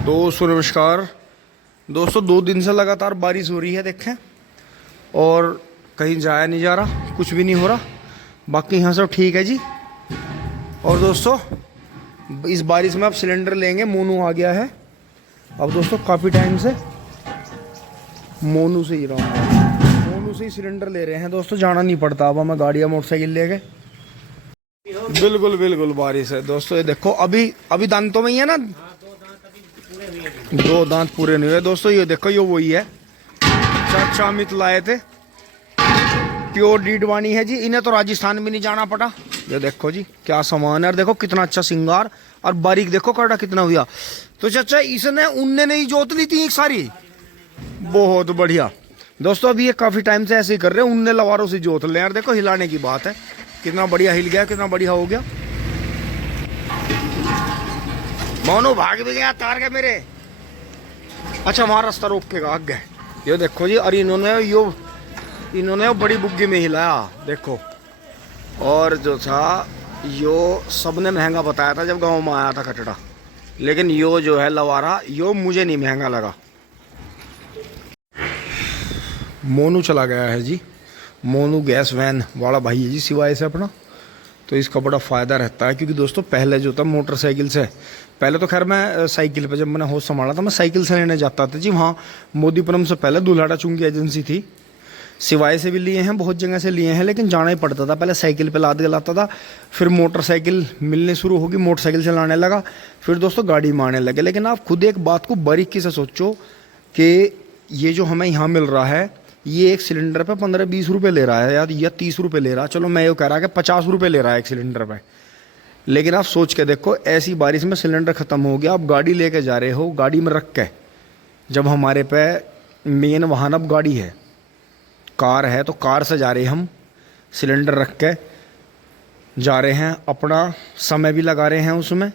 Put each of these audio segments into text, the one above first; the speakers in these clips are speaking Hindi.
दोस्तों नमस्कार। दोस्तों 2 दिन से लगातार बारिश हो रही है देखें, और कहीं जाया नहीं जा रहा, कुछ भी नहीं हो रहा। बाकी यहाँ सब ठीक है जी। और दोस्तों इस बारिश में अब सिलेंडर लेंगे, मोनू आ गया है। अब दोस्तों काफ़ी टाइम से मोनू से ही सिलेंडर ले रहे हैं दोस्तों, जाना नहीं पड़ता अब हमें गाड़ी या मोटरसाइकिल लेके। बिल्कुल बिल्कुल बारिश है दोस्तों। ये देखो अभी दांतों में ही है ना, 2 दांत पूरे नहीं हुए दोस्तों। ये देखो ये वही है, चाचा अमित लाए थे, प्योर डीडवानी है जी। इन्हें तो राजस्थान भी नहीं जाना पड़ा। ये देखो जी क्या सामान है, और देखो कितना अच्छा सिंगार, और बारीक देखो कड़ा कितना हुआ। तो चाचा इसने उनने नहीं जोत ली थी एक सारी, बहुत बढ़िया दोस्तों। अभी ये काफी टाइम से ऐसे ही कर रहे हैं, उनने लवारों से जोत ले। यार देखो हिलाने की बात है, कितना बढ़िया हिल गया, कितना बढ़िया हो गया। मोनू भाग भी गया तार के मेरे। अच्छा वहां रास्ता रोक के आगे। ये देखो जी, और इन्होंने बड़ी बुग्गी में हिलाया देखो। और जो था यो सबने महंगा बताया था जब गांव में आया था कटड़ा, लेकिन यो जो है लवारा यो मुझे नहीं महंगा लगा। मोनू चला गया है जी। मोनू गैस वैन वाला भाई है जी सिवाय से अपना। तो इसका बड़ा फ़ायदा रहता है, क्योंकि दोस्तों पहले जो था मोटरसाइकिल से, पहले तो खैर मैं साइकिल पे, जब मैंने होश संभाला था मैं साइकिल से लेने जाता था जी। वहाँ मोदीपुरम से पहले दुल्हाड़ा चुंगी एजेंसी थी, सिवाय से भी लिए हैं, बहुत जगह से लिए हैं, लेकिन जाना ही पड़ता था। पहले साइकिल पे लाद के लाता था, फिर मोटरसाइकिल मिलने शुरू होगी, मोटरसाइकिल चलाने लगा, फिर दोस्तों गाड़ी में आने लगे। लेकिन आप खुद एक बात को बारीकी से सोचो कि ये जो हमें यहाँ मिल रहा है, ये एक सिलेंडर पे 15-20 रुपये ले रहा है या 30 रुपये ले रहा है। चलो मैं ये कह रहा कि 50 रुपये ले रहा है एक सिलेंडर पे, लेकिन आप सोच के देखो ऐसी बारिश में सिलेंडर ख़त्म हो गया, आप गाड़ी लेके जा रहे हो, गाड़ी में रख के, जब हमारे पे मेन वाहन अब गाड़ी है, कार है, तो कार से जा रहे हैं हम, सिलेंडर रख के जा रहे हैं, अपना समय भी लगा रहे हैं उसमें,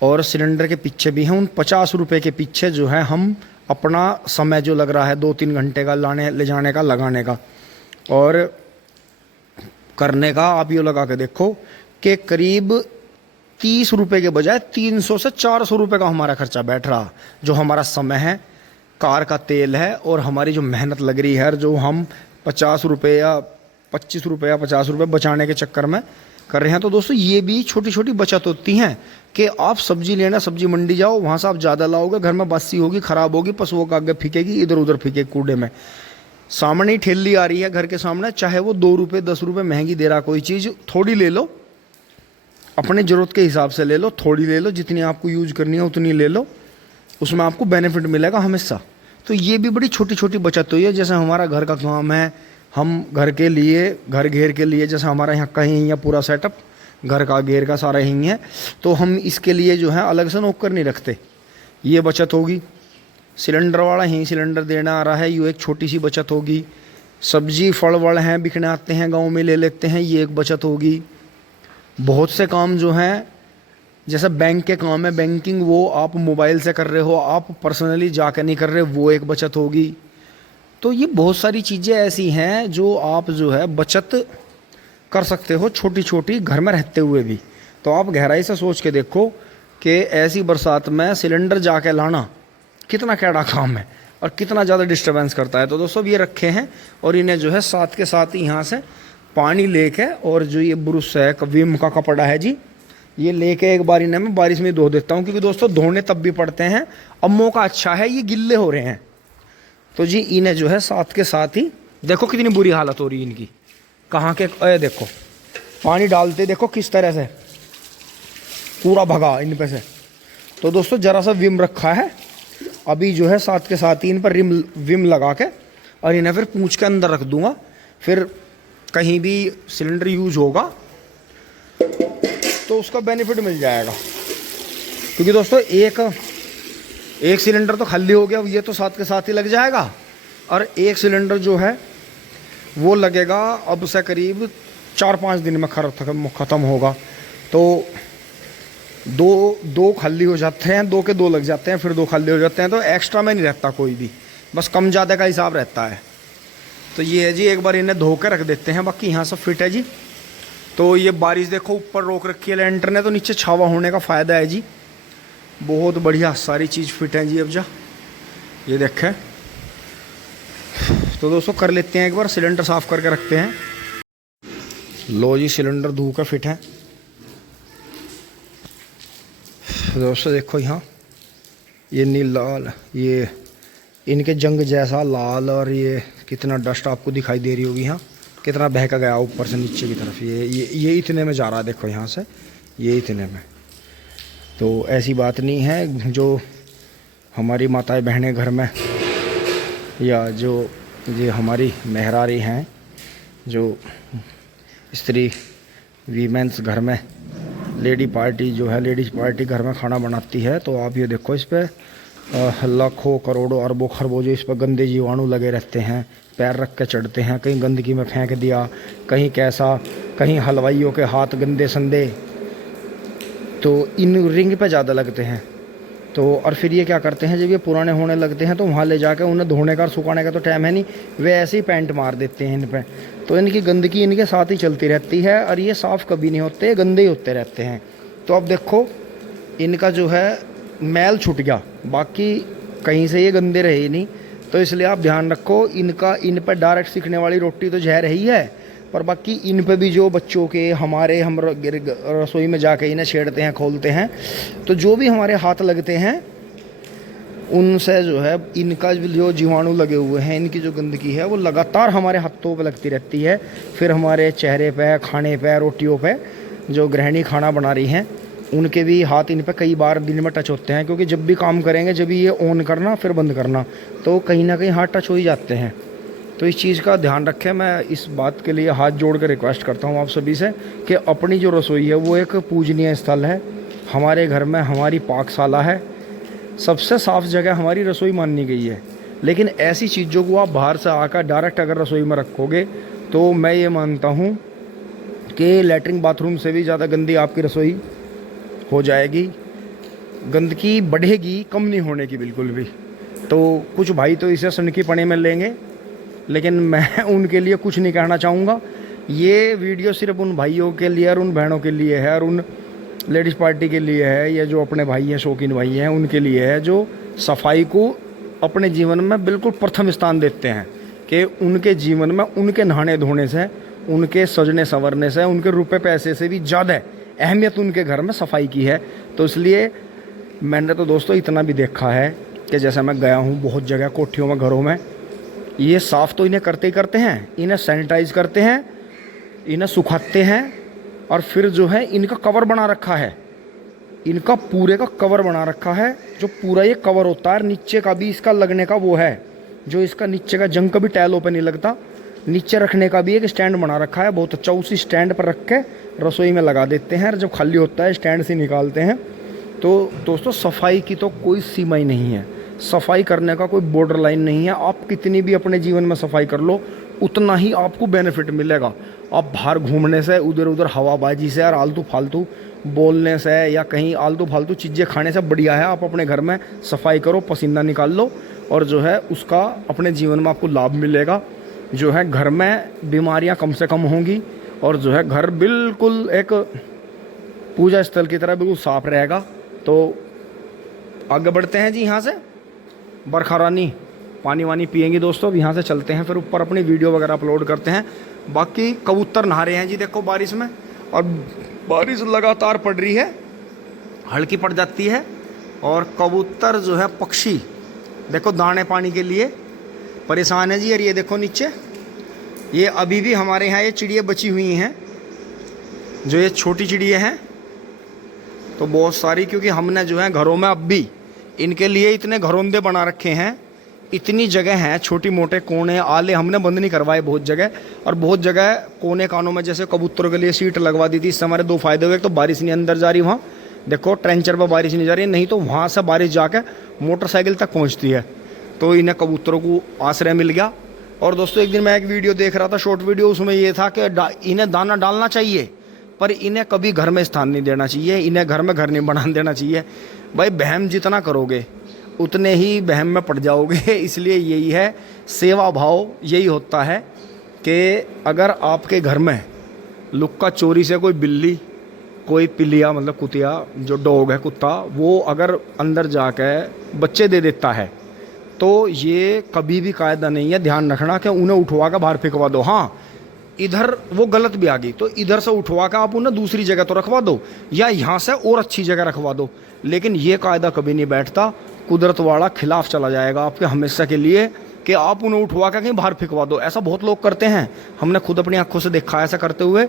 और सिलेंडर के पीछे भी हैं। उन 50 रुपये के पीछे जो है हम अपना समय जो लग रहा है 2-3 घंटे का लाने ले जाने का, लगाने का और करने का, आप ये लगा के देखो कि करीब 30 रुपये के बजाय 300 से 400 रुपये का हमारा खर्चा बैठ रहा, जो हमारा समय है, कार का तेल है, और हमारी जो मेहनत लग रही है, जो हम 50 रुपये या 25 रुपये या 50 रुपये बचाने के चक्कर में कर रहे हैं। तो दोस्तों ये भी छोटी छोटी बचत होती हैं कि आप सब्जी लेना, सब्जी मंडी जाओ, वहाँ से आप ज़्यादा लाओगे, घर में बासी होगी, ख़राब होगी, पशुओं का आगे फीकेगी, इधर उधर फीके कूड़े में। सामने ही ठेली आ रही है घर के सामने, चाहे वो 2 रुपये 10 रुपये महंगी दे रहा कोई चीज़, थोड़ी ले लो, अपने ज़रूरत के हिसाब से ले लो, थोड़ी ले लो, जितनी आपको यूज करनी है उतनी ले लो, उसमें आपको बेनिफिट मिलेगा हमेशा। तो ये भी बड़ी छोटी छोटी बचत हुई है। जैसे हमारा घर का काम है, हम घर के लिए, घर घेर के लिए, जैसे हमारा यहाँ कहीं या पूरा सेटअप घर का घेर का सारा यहीं है, तो हम इसके लिए जो है अलग से नौकर नहीं रखते, ये बचत होगी। सिलेंडर वाला यहीं सिलेंडर देना आ रहा है, ये एक छोटी सी बचत होगी। सब्जी फल वल हैं, बिकने आते हैं गांव में ले लेते हैं, ये एक बचत होगी। बहुत से काम जो हैं, जैसे बैंक के काम है, बैंकिंग वो आप मोबाइल से कर रहे हो, आप पर्सनली जाकर नहीं कर रहे, वो एक बचत होगी। तो ये बहुत सारी चीज़ें ऐसी हैं जो आप जो है बचत कर सकते हो, छोटी छोटी, घर में रहते हुए भी। तो आप गहराई से सोच के देखो कि ऐसी बरसात में सिलेंडर जाके लाना कितना कैड़ा काम है और कितना ज़्यादा डिस्टर्बेंस करता है। तो दोस्तों ये रखे हैं, और इन्हें जो है साथ के साथ ही यहाँ से पानी लेके, और जो ये ब्रुश है, विम का कपड़ा है जी, ये लेके एक बार इन्हें मैं बारिश में धो देता हूँ, क्योंकि दोस्तों धोने तब भी पड़ते हैं। अब मौका अच्छा है, ये गिल्ले हो रहे हैं, तो जी इन्हें जो है साथ के साथ ही, देखो कितनी बुरी हालत हो रही है इनकी, कहाँ के, देखो पानी डालते देखो किस तरह से पूरा भगा इन पे से। तो दोस्तों जरा सा विम रखा है, अभी जो है साथ के साथ ही इन पर विम लगा के, और इन्हें फिर पूंछ के अंदर रख दूंगा। फिर कहीं भी सिलेंडर यूज होगा तो उसका बेनिफिट मिल जाएगा, क्योंकि दोस्तों एक सिलेंडर तो खाली हो गया, ये तो साथ के साथ ही लग जाएगा, और एक सिलेंडर जो है वो लगेगा अब से करीब 4-5 दिन में ख़त्म होगा। तो दो खाली हो जाते हैं, 2 के 2 लग जाते हैं, फिर 2 खाली हो जाते हैं, तो एक्स्ट्रा में नहीं रहता कोई भी, बस कम ज़्यादा का हिसाब रहता है। तो ये है जी, एक बार इन्हें धो के रख देते हैं, बाकी यहाँ सब फिट है जी। तो ये बारिश देखो ऊपर रोक रखी है लेंटर ने, तो नीचे छावा होने का फ़ायदा है जी। बहुत बढ़िया सारी चीज़ फिट है जी। अब जा ये देखें। तो दोस्तों कर लेते हैं एक बार, सिलेंडर साफ़ करके रखते हैं। लो जी सिलेंडर धो का फिट है। दोस्तों देखो यहाँ ये नील लाल, ये इनके जंग जैसा लाल, और ये कितना डस्ट आपको दिखाई दे रही होगी यहाँ, कितना बहका गया ऊपर से नीचे की तरफ। ये इतने में जा रहा है, देखो यहाँ से ये इतने में। तो ऐसी बात नहीं है, जो हमारी माताएं बहनें घर में, या जो ये हमारी मेहरारी हैं, जो स्त्री वीमेंस घर में, लेडी पार्टी जो है, लेडीज पार्टी घर में खाना बनाती है, तो आप ये देखो इस पर लाखों करोड़ों अरबों खरबों जो इस पर गंदे जीवाणु लगे रहते हैं, पैर रख के चढ़ते हैं, कहीं गंदगी में फेंक दिया, कहीं कैसा, कहीं हलवाइयों के हाथ गंदे संदे, तो इन रिंग पे ज़्यादा लगते हैं। तो और फिर ये क्या करते हैं, जब ये पुराने होने लगते हैं तो वहाँ ले जाकर उन्हें धोने का और सुखाने का तो टाइम है नहीं, वे ऐसे ही पेंट मार देते हैं इन पे। तो इनकी गंदगी इनके साथ ही चलती रहती है और ये साफ़ कभी नहीं होते, गंदे ही होते रहते हैं। तो अब देखो इनका जो है मैल छूट गया, बाकी कहीं से ये गंदे रहे ही नहीं। तो इसलिए आप ध्यान रखो, इनका इन पर डायरेक्ट सीखने वाली रोटी तो जहर ही है, पर बाकी इन पे भी जो बच्चों के हमारे हम रसोई में जाके इन्हें छेड़ते हैं, खोलते हैं, तो जो भी हमारे हाथ लगते हैं उनसे जो है इनका जो जीवाणु लगे हुए हैं, इनकी जो गंदगी है वो लगातार हमारे हाथों पे लगती रहती है। फिर हमारे चेहरे पे, खाने पे, रोटियों पे, जो गृहिणी खाना बना रही हैं उनके भी हाथ इन पे कई बार दिन में टच होते हैं, क्योंकि जब भी काम करेंगे, जब भी ये ऑन करना फिर बंद करना, तो कहीं ना कहीं हाथ टच हो ही जाते हैं। तो इस चीज़ का ध्यान रखें। मैं इस बात के लिए हाथ जोड़ कर रिक्वेस्ट करता हूँ आप सभी से कि अपनी जो रसोई है वो एक पूजनीय स्थल है, हमारे घर में हमारी पाकशाला है, सबसे साफ़ जगह हमारी रसोई मानी गई है। लेकिन ऐसी चीज़ों को आप बाहर से आकर डायरेक्ट अगर रसोई में रखोगे तो मैं ये मानता हूँ कि लैट्रिन बाथरूम से भी ज़्यादा गंदी आपकी रसोई हो जाएगी, गंदगी बढ़ेगी, कम नहीं होने की बिल्कुल भी। तो कुछ भाई तो इसे सनकी पने में लेंगे, लेकिन मैं उनके लिए कुछ नहीं कहना चाहूँगा। ये वीडियो सिर्फ उन भाइयों के लिए और उन बहनों के लिए है, और उन लेडीज़ पार्टी के लिए है, या जो अपने भाई हैं, शौकीन भाई हैं, उनके लिए है, जो सफाई को अपने जीवन में बिल्कुल प्रथम स्थान देते हैं, कि उनके जीवन में उनके नहाने धोने से, उनके सजने संवरने से, उनके रुपए पैसे से भी ज़्यादा अहमियत उनके घर में सफाई की है। तो इसलिए मैंने तो दोस्तों इतना भी देखा है कि जैसे मैं गया हूँ बहुत जगह, कोठियों में, घरों में, ये साफ़ तो इन्हें करते ही करते हैं, इन्हें सैनिटाइज करते हैं, इन्हें सुखाते हैं, और फिर जो है इनका कवर बना रखा है, इनका पूरे का कवर बना रखा है, जो पूरा ये कवर होता है, नीचे का भी इसका लगने का वो है, जो इसका नीचे का जंग कभी टाइलों पे नहीं लगता, नीचे रखने का भी एक स्टैंड बना रखा है, बहुत अच्छा। उसी स्टैंड पर रख के रसोई में लगा देते हैं, और जब खाली होता है स्टैंड से निकालते हैं। तो दोस्तों सफाई की तो कोई सीमा ही नहीं है, सफाई करने का कोई बॉर्डर लाइन नहीं है। आप कितनी भी अपने जीवन में सफाई कर लो, उतना ही आपको बेनिफिट मिलेगा। आप बाहर घूमने से, उधर उधर हवाबाजी से और आलतू फालतू बोलने से, या कहीं आलतू फालतू चीज़ें खाने से बढ़िया है आप अपने घर में सफाई करो, पसीना निकाल लो, और जो है उसका अपने जीवन में आपको लाभ मिलेगा। जो है घर में बीमारियां कम से कम होंगी, और जो है घर बिल्कुल एक पूजा स्थल की तरह बिल्कुल साफ रहेगा। तो आगे बढ़ते हैं जी। यहाँ से बरखा रानी पानी वानी पियेंगी दोस्तों। अब यहाँ से चलते हैं, फिर ऊपर अपनी वीडियो वगैरह अपलोड करते हैं। बाकी कबूतर नहा रहे हैं जी, देखो बारिश में, और बारिश लगातार पड़ रही है, हल्की पड़ जाती है, और कबूतर जो है पक्षी देखो दाने पानी के लिए परेशान है जी। और ये देखो नीचे, ये अभी भी हमारे यहाँ ये चिड़िया बची हुई हैं, जो ये छोटी चिड़िया हैं, तो बहुत सारी, क्योंकि हमने जो है घरों में अब भी इनके लिए इतने घरौंदे बना रखे हैं, इतनी जगह हैं, छोटी मोटे कोने आले हमने बंद नहीं करवाए बहुत जगह, और बहुत जगह कोने कानों में जैसे कबूतरों के लिए सीट लगवा दी थी। इससे हमारे दो फायदे हुए, तो बारिश नहीं अंदर जा रही, वहाँ देखो ट्रेंचर पर बारिश नहीं जा रही, नहीं तो वहाँ से बारिश जाके मोटरसाइकिल तक पहुँचती है। तो इन्हें कबूतरों को आश्रय मिल गया। और दोस्तों एक दिन मैं एक वीडियो देख रहा था, शॉर्ट वीडियो, उसमें ये था कि इन्हें दाना डालना चाहिए, पर इन्हें कभी घर में स्थान नहीं देना चाहिए, इन्हें घर में घर नहीं बना देना चाहिए। भाई बहम जितना करोगे उतने ही बहम में पड़ जाओगे। इसलिए यही है सेवा भाव, यही होता है कि अगर आपके घर में लुक्का चोरी से कोई बिल्ली, कोई पिलिया मतलब कुतिया जो डॉग है कुत्ता, वो अगर अंदर जाकर बच्चे दे देता है तो ये कभी भी कायदा नहीं है, ध्यान रखना कि उन्हें उठवा कर बाहर फेंकवा दो। हाँ, इधर वो गलत भी आ गई तो इधर से उठवा कर आप उन्हें दूसरी जगह तो रखवा दो या यहाँ से और अच्छी जगह रखवा दो, लेकिन ये कायदा कभी नहीं बैठता। कुदरत वाला खिलाफ चला जाएगा आपके हमेशा के लिए कि आप उन्हें उठवा कर कहीं बाहर फेंकवा दो। ऐसा बहुत लोग करते हैं, हमने खुद अपनी आंखों से देखा ऐसा करते हुए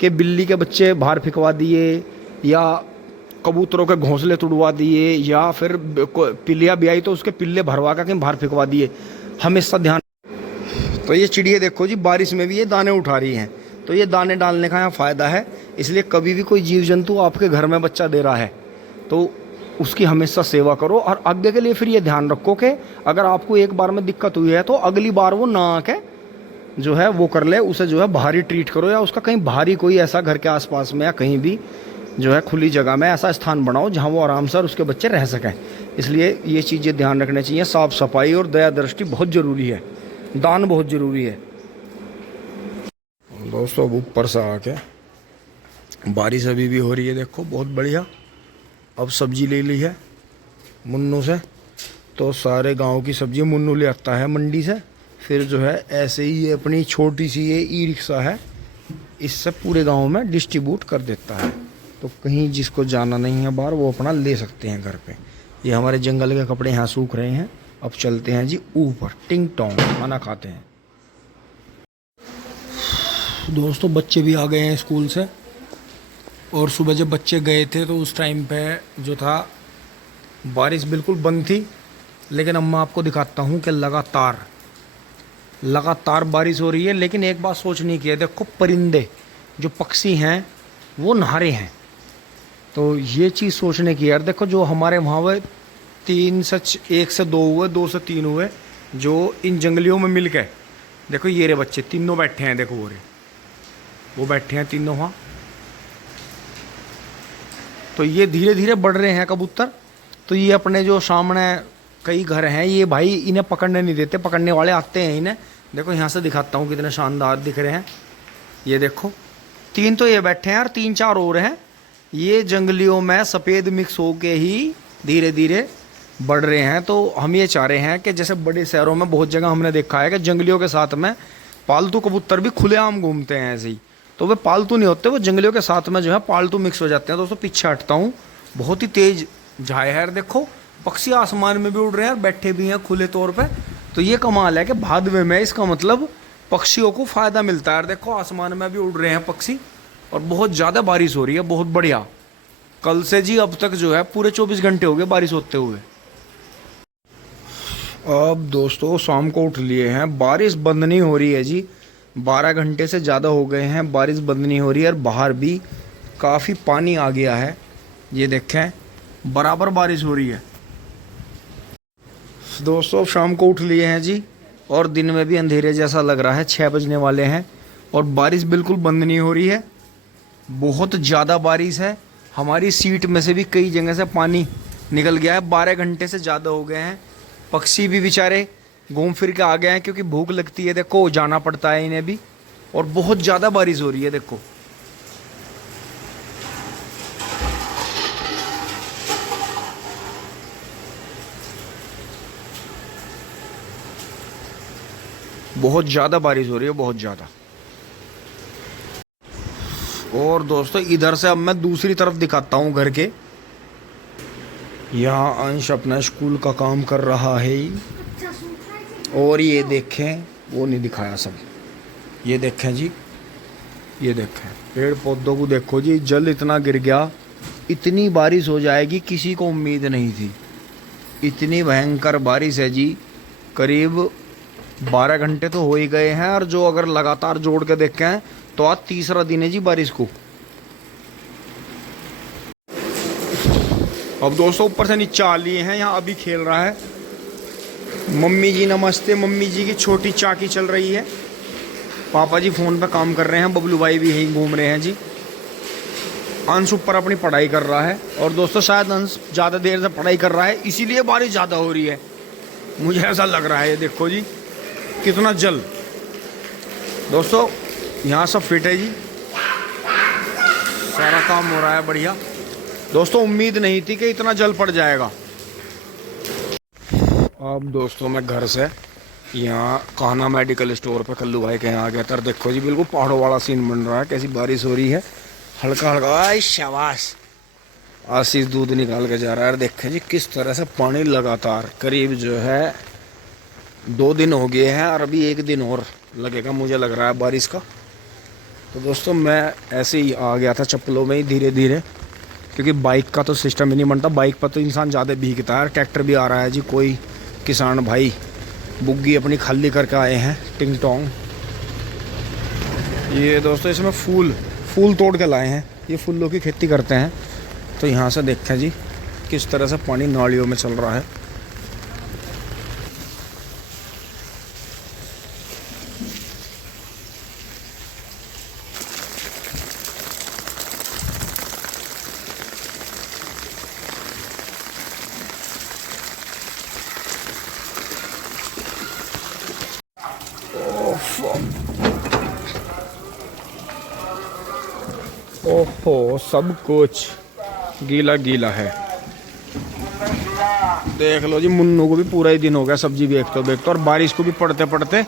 कि बिल्ली के बच्चे बाहर फेंकवा दिए या कबूतरों के घोंसले तुड़वा दिए या फिर पिल्लिया भी आई तो उसके पिल्ले भरवा कर कहीं बाहर फेंकवा दिए। हमेशा ध्यान। तो ये चिड़िया देखो जी, बारिश में भी ये दाने उठा रही हैं, तो ये दाने डालने का यहाँ फ़ायदा है। इसलिए कभी भी कोई जीव जंतु आपके घर में बच्चा दे रहा है तो उसकी हमेशा सेवा करो, और आगे के लिए फिर ये ध्यान रखो कि अगर आपको एक बार में दिक्कत हुई है तो अगली बार वो ना आके जो है वो कर ले, उसे जो है बाहरी ट्रीट करो या उसका कहीं बाहरी कोई ऐसा घर के आसपास में या कहीं भी जो है खुली जगह में ऐसा स्थान बनाओ जहाँ वो आराम से और उसके बच्चे रह सकें। इसलिए ये चीज़ें ध्यान रखनी चाहिए। साफ़ सफाई और दया दृष्टि बहुत ज़रूरी है, दान बहुत ज़रूरी है। दोस्तों अब ऊपर से आके बारिश अभी भी हो रही है, देखो बहुत बढ़िया। अब सब्जी ले ली है मुन्नू से, तो सारे गांव की सब्जी मुन्नू ले आता है मंडी से, फिर जो है ऐसे ही ये अपनी छोटी सी ये ई रिक्शा है, इससे पूरे गांव में डिस्ट्रीब्यूट कर देता है। तो कहीं जिसको जाना नहीं है बाहर वो अपना ले सकते हैं घर पे। ये हमारे जंगल के कपड़े यहाँ सूख रहे हैं, अब चलते हैं जी ऊपर, टिंग टोंग खाना खाते हैं। दोस्तों बच्चे भी आ गए हैं स्कूल से, और सुबह जब बच्चे गए थे तो उस टाइम पे जो था बारिश बिल्कुल बंद थी, लेकिन अब मैं आपको दिखाता हूँ कि लगातार बारिश हो रही है। लेकिन एक बात सोचने की है, देखो परिंदे जो पक्षी हैं वो नहा रहे हैं, तो ये चीज़ सोचने की यार। देखो जो हमारे वहाँ हुए 1 से 2 हुए, 2 से 3 हुए जो इन जंगलियों में मिल गए। देखो ये रे बच्चे तीनों बैठे हैं, देखो वो बैठे हैं तीनों वहाँ। तो ये धीरे धीरे बढ़ रहे हैं कबूतर। तो ये अपने जो सामने कई घर हैं, ये भाई इन्हें पकड़ने नहीं देते, पकड़ने वाले आते हैं इन्हें। देखो यहाँ से दिखाता हूँ कितने शानदार दिख रहे हैं। ये देखो 3 तो ये बैठे हैं और 3-4 और हैं। ये जंगलियों में सफ़ेद मिक्स होके ही धीरे धीरे बढ़ रहे हैं। तो हम ये चाह रहे हैं कि जैसे बड़े शहरों में बहुत जगह हमने देखा है कि जंगलियों के साथ में पालतू कबूतर भी खुलेआम घूमते हैं ऐसे ही, तो वे पालतू नहीं होते, वो जंगलियों के साथ में जो है पालतू मिक्स हो जाते हैं। दोस्तों पीछे हटता हूँ, बहुत ही तेज़ झाए है, देखो पक्षी आसमान में भी उड़ रहे हैं और बैठे भी हैं खुले तौर पे। तो ये कमाल है कि भादवे में इसका मतलब पक्षियों को फ़ायदा मिलता है। देखो आसमान में भी उड़ रहे हैं पक्षी, और बहुत ज़्यादा बारिश हो रही है, बहुत बढ़िया। कल से जी अब तक जो है पूरे 24 घंटे हो गए बारिश होते हुए। अब दोस्तों शाम को उठ लिए हैं, बारिश बंद नहीं हो रही है जी। 12 घंटे से ज़्यादा हो गए हैं, बारिश बंद नहीं हो रही है, और बाहर भी काफ़ी पानी आ गया है। ये देखें बराबर बारिश हो रही है। दोस्तों शाम को उठ लिए हैं जी, और दिन में भी अंधेरे जैसा लग रहा है, 6 बजने वाले हैं, और बारिश बिल्कुल बंद नहीं हो रही है। बहुत ज़्यादा बारिश है, हमारी सीट में से भी कई जगह से पानी निकल गया है। 12 घंटे से ज़्यादा हो गए हैं। पक्षी भी बेचारे घूम फिर के आ गए हैं, क्योंकि भूख लगती है, देखो जाना पड़ता है इन्हें भी। और बहुत ज़्यादा बारिश हो रही है, देखो बहुत ज़्यादा बारिश हो रही है, बहुत ज़्यादा। और दोस्तों इधर से अब मैं दूसरी तरफ दिखाता हूँ घर के। यहाँ अंश अपना स्कूल का काम कर रहा है, और ये देखें वो नहीं दिखाया सब, ये देखें जी, ये देखें पेड़ पौधों को देखो जी, जल इतना गिर गया। इतनी बारिश हो जाएगी किसी को उम्मीद नहीं थी, इतनी भयंकर बारिश है जी। करीब 12 घंटे तो हो ही गए हैं, और जो अगर लगातार जोड़ के देखें तो आज तीसरा दिन है जी बारिश को। अब दोस्तों ऊपर से नीचे आ लिए हैं, यहाँ अभी खेल रहा है मम्मी जी। नमस्ते, मम्मी जी की छोटी चाकी चल रही है। पापा जी फ़ोन पे काम कर रहे हैं, बबलू भाई भी यहीं घूम रहे हैं जी। अंश ऊपर अपनी पढ़ाई कर रहा है, और दोस्तों शायद अंश ज़्यादा देर से पढ़ाई कर रहा है, इसीलिए बारिश ज़्यादा हो रही है, मुझे ऐसा लग रहा है। ये देखो जी कितना जल। दोस्तों यहाँ सब फिट है जी, सारा काम हो रहा है बढ़िया। दोस्तों उम्मीद नहीं थी कि इतना जल पड़ जाएगा। अब दोस्तों मैं घर से यहाँ कान्हा मेडिकल स्टोर पे कल्लू भाई के यहाँ आ गया था। देखो जी बिल्कुल पहाड़ों वाला सीन बन रहा है, कैसी बारिश हो रही है, हल्का हल्का। शाबाश, आशीष दूध निकाल के जा रहा है। देखें जी किस तरह से पानी लगातार, करीब जो है 2 दिन हो गए हैं और अभी 1 दिन और लगेगा मुझे लग रहा है बारिश का। तो दोस्तों मैं ऐसे ही आ गया था चप्पलों में ही धीरे धीरे, क्योंकि बाइक का तो सिस्टम ही नहीं बनता। बाइक पर तो इंसान ज़्यादा भीगता है। ट्रैक्टर भी आ रहा है जी, कोई किसान भाई बुग्गी अपनी खाली करके आए हैं टिंग टोंग। ये दोस्तों इसमें फूल तोड़ के लाए हैं, ये फूलों की खेती करते हैं। तो यहाँ से देखें जी किस तरह से पानी नालियों में चल रहा है। ओहो, सब कुछ गीला गीला है। देख लो जी, मुन्नू को भी पूरा ही दिन हो गया सब्जी बेचते और बारिश को भी पड़ते पड़ते।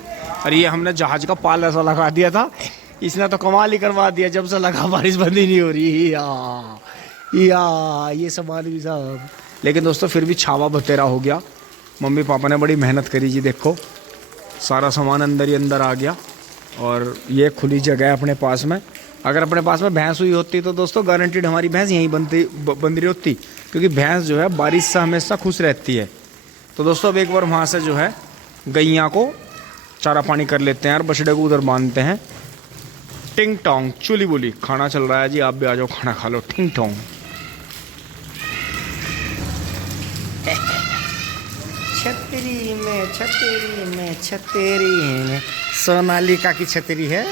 और ये हमने जहाज का पाल ऐसा लगा दिया था, इसने तो कमाल ही करवा दिया। जब से लगा बारिश बंद ही नहीं हो रही या ये सामान भी सब। लेकिन दोस्तों फिर भी छावा बतेरा हो गया। मम्मी पापा ने बड़ी मेहनत करी जी। देखो सारा सामान अंदर ही अंदर आ गया। और ये खुली जगह है अपने पास में। अगर अपने पास में भैंस हुई होती तो दोस्तों गारंटीड हमारी भैंस यहीं बंद रही होती, क्योंकि भैंस जो है बारिश से हमेशा खुश रहती है। तो दोस्तों अब एक बार वहाँ से जो है गैया को चारा पानी कर लेते हैं और बछड़े को उधर बांधते हैं। टिंग टोंग चुली बुली खाना चल रहा है जी, आप भी आ जाओ खाना खा लो। टिंग टोंग छतरी में सोनालिका की छतरी है।